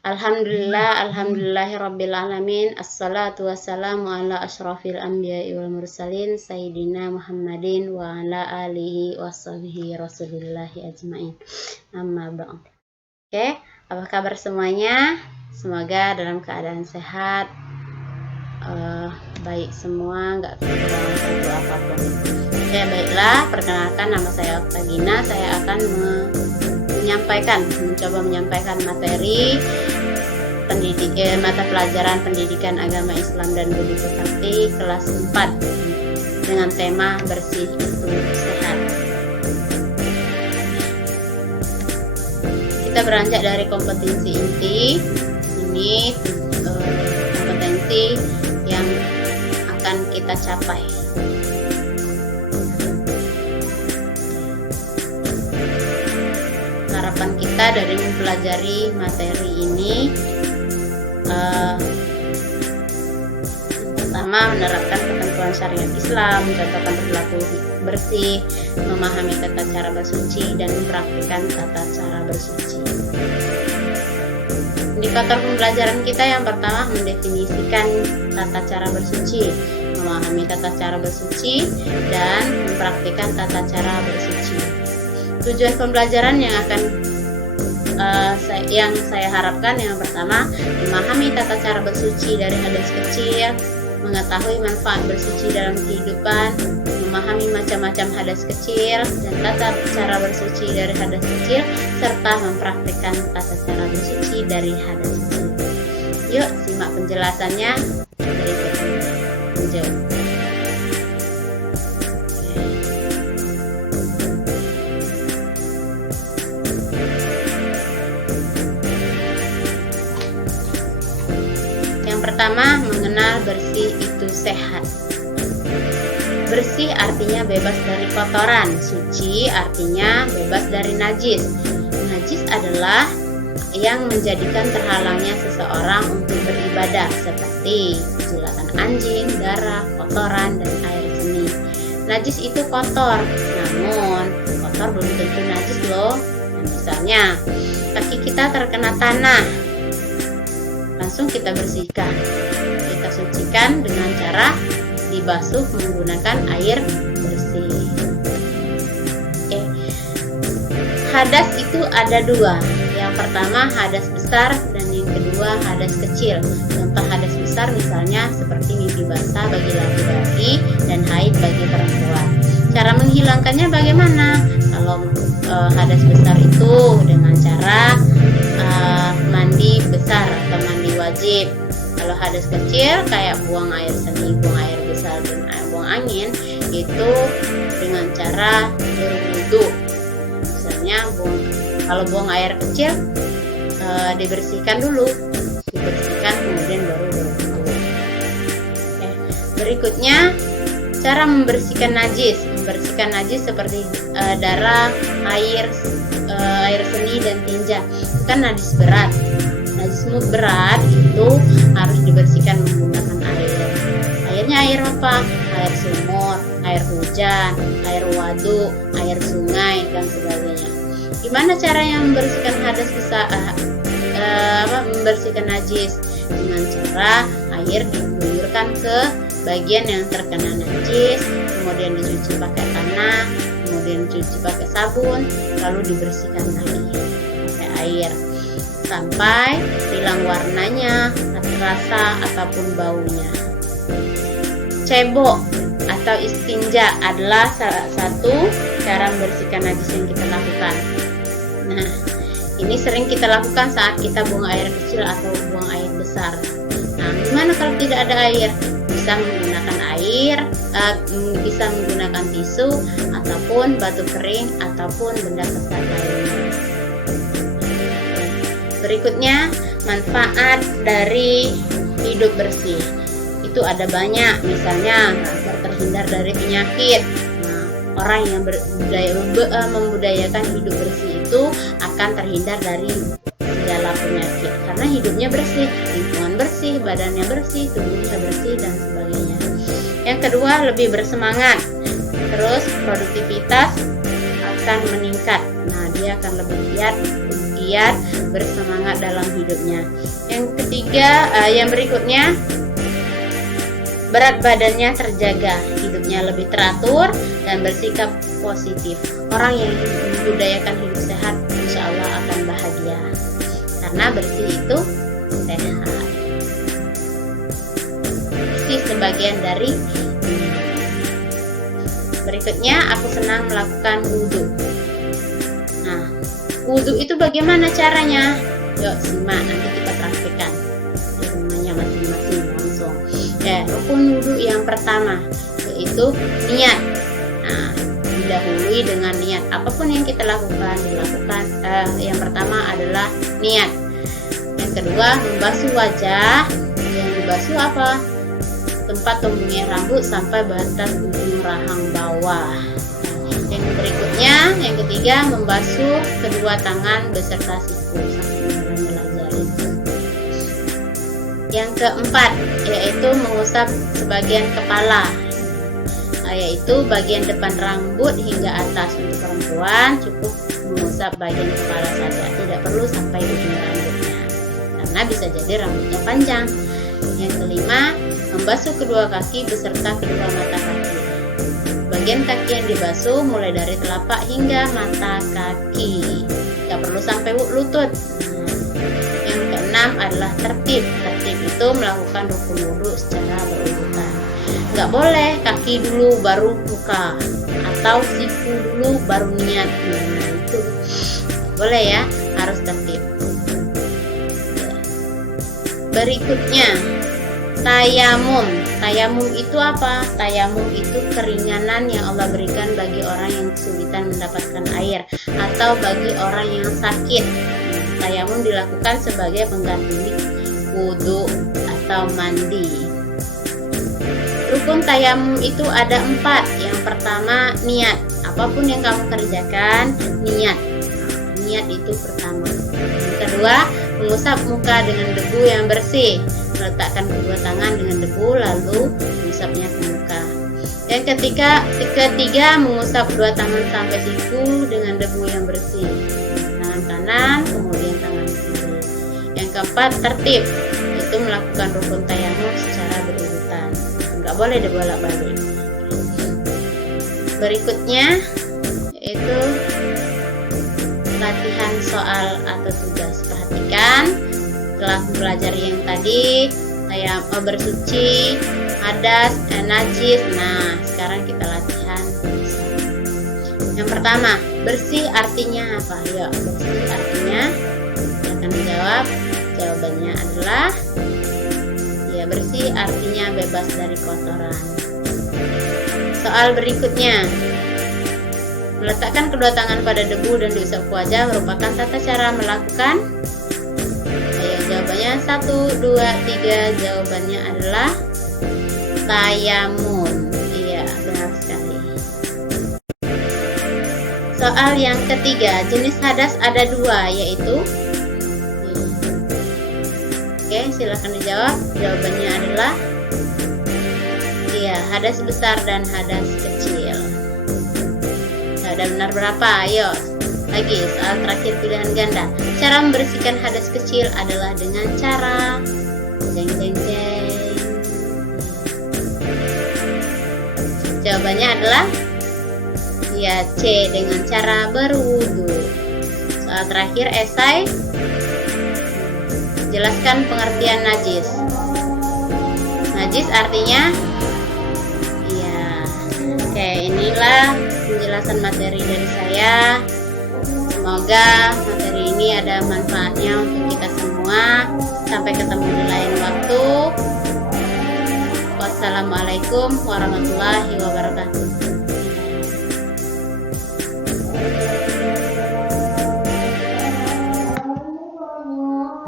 Alhamdulillahirabbil alamin. Assalatu wassalamu ala asyrafil anbiya'i wal mursalin sayyidina Muhammadin wa ala alihi washabihi rasulillahi ajmain. Amma ba'd. Oke, apa kabar semuanya? Semoga dalam keadaan sehat, baik semua, nggak kekurangan satu apapun. Oke, baiklah, perkenalkan, nama saya Oktagina. Saya akan mencoba menyampaikan materi mata pelajaran pendidikan agama Islam dan budi pekerti kelas 4 dengan tema bersih itu sehat. Kita beranjak dari kompetensi inti. Ini kompetensi yang akan kita capai. Harapan kita dari mempelajari materi ini, pertama, menerapkan ketentuan syariat Islam, mencontohkan perilaku bersih, memahami tata cara bersuci, dan mempraktikkan tata cara bersuci. Indikator pembelajaran kita yang pertama, mendefinisikan tata cara bersuci, memahami tata cara bersuci, dan mempraktikkan tata cara bersuci. Tujuan pembelajaran yang saya harapkan, yang pertama, memahami tata cara bersuci dari hadas kecil, mengetahui manfaat bersuci dalam kehidupan, memahami macam-macam hadas kecil dan tata cara bersuci dari hadas kecil, serta mempraktikkan tata cara bersuci dari hadas kecil. Yuk, simak penjelasannya berikut. Pertama, mengenal bersih itu sehat. Bersih artinya bebas dari kotoran, suci artinya bebas dari najis. Najis adalah yang menjadikan terhalangnya seseorang untuk beribadah, seperti jilatan anjing, darah, kotoran, dan air seni. Najis itu kotor, namun kotor belum tentu najis loh. Misalnya, kaki kita terkena tanah, langsung kita bersihkan, kita sucikan dengan cara dibasuh menggunakan air bersih. Oke. Hadas itu ada dua. Yang pertama hadas besar dan yang kedua hadas kecil. Contoh hadas besar misalnya seperti mimpi basah bagi laki-laki dan haid bagi perempuan. Cara menghilangkannya bagaimana? Kalau hadas besar itu dengan cara mandi besar atau mandi wajib. Kalau hadas kecil kayak buang air seni, buang air besar, dan buang angin, itu dengan cara berwudu. Misalnya kalau buang air kecil, dibersihkan dulu, kemudian baru berwudu. Berikutnya, cara membersihkan najis. Membersihkan najis seperti darah, air seni, dan tinja. Kan najis berat. Najis berat itu harus dibersihkan menggunakan air. Airnya air apa? Air sumur, air hujan, air waduk, air sungai, dan sebagainya. Gimana caranya membersihkan hadas besar? Membersihkan najis dengan cara air diguyurkan ke bagian yang terkena najis, kemudian dicuci pakai tanah, kemudian dicuci pakai sabun, lalu dibersihkan lagi pakai air sampai hilang warnanya, rasa ataupun baunya. Cebok atau istinja adalah salah satu cara membersihkan najis yang kita lakukan. Nah, ini sering kita lakukan saat kita buang air kecil atau buang air besar. Nah, gimana kalau tidak ada air? Bisa menggunakan tisu ataupun batu kering ataupun benda kesat lainnya. Berikutnya, manfaat dari hidup bersih. Itu ada banyak, misalnya agar terhindar dari penyakit. Nah, orang yang membudayakan hidup bersih itu akan terhindar dari segala penyakit karena hidupnya bersih, lingkungan bersih, badannya bersih, tubuhnya bersih, dan sebagainya. Yang kedua, lebih bersemangat. Terus produktivitas akan meningkat. Nah, dia akan lebih giat biar bersemangat dalam hidupnya. Yang ketiga, yang berikutnya, berat badannya terjaga, hidupnya lebih teratur dan bersikap positif. Orang yang membudayakan hidup sehat insya Allah akan bahagia, karena bersih itu sehat. Bersih sebagian dari berikutnya, aku senang melakukan wudhu. Nah, wudhu itu bagaimana caranya? Yuk simak, nanti kita praktikkan di rumahnya masing-masing langsung. Rukun wudhu yang pertama yaitu niat. Nah, didahului dengan niat. Apapun yang kita lakukan, yang pertama adalah niat. Yang kedua, membasuh wajah. Yang dibasuh apa? Tempat tumbuhnya rambut sampai batas ujung rahang bawah. Yang berikutnya, yang ketiga, membasuh kedua tangan beserta siku sampai jari. Yang keempat, yaitu mengusap sebagian kepala, yaitu bagian depan rambut hingga atas. Untuk perempuan cukup mengusap bagian kepala saja, tidak perlu sampai ujung rambutnya, karena bisa jadi rambutnya panjang. Yang kelima, membasuh kedua kaki beserta kedua mata kaki. Bagian kaki yang dibasuh mulai dari telapak hingga mata kaki, tidak perlu sampai lutut. Yang keenam adalah tertib. Tertib itu melakukan rukun wudhu secara berurutan. Nggak boleh kaki dulu baru muka, atau siku dulu baru niat. Nah, itu boleh ya, harus tertib. Berikutnya, tayamum. Tayamum itu apa? Tayamum itu keringanan yang Allah berikan bagi orang yang kesulitan mendapatkan air atau bagi orang yang sakit. Tayamum dilakukan sebagai pengganti wudhu atau mandi. Rukun tayamum itu ada 4. Yang pertama, niat. Apapun yang kamu kerjakan, niat. Niat itu pertama. Yang kedua, mengusap muka dengan debu yang bersih. Meletakkan kedua tangan dengan debu lalu mengusapnya ke muka. Yang ketiga, mengusap kedua tangan sampai siku dengan debu yang bersih. Tangan kanan, kemudian tangan kiri. Yang keempat, tertib, yaitu melakukan rukun tayamum secara berurutan. Enggak boleh dibolak-balik. Berikutnya yaitu latihan soal atau tugas. Perhatikan, setelah mempelajari yang tadi, bersuci, hadas, najis. Nah, sekarang kita latihan. Yang pertama, bersih artinya apa? Ya, bersih artinya akan dijawab. Jawabannya adalah ya, bersih artinya bebas dari kotoran. Soal berikutnya, meletakkan kedua tangan pada debu dan diusap wajah merupakan tata cara melakukan. Jawabannya 1, 2, 3. Jawabannya adalah tayamum. Iya, benar sekali. Soal yang ketiga, jenis hadas ada 2, yaitu Oke, silakan dijawab. Jawabannya adalah iya, hadas besar dan hadas kecil. Sudah benar berapa? Ayo lagi, soal terakhir pilihan ganda. Cara membersihkan hadas kecil adalah dengan cara jeng jeng jeng. Jawabannya adalah ya, C, dengan cara berwudu. Soal terakhir esai, jelaskan pengertian najis. Najis artinya ya. Oke, inilah penjelasan materi dari saya. Semoga materi ini ada manfaatnya untuk kita semua. Sampai ketemu di lain waktu. Wassalamualaikum warahmatullahi wabarakatuh.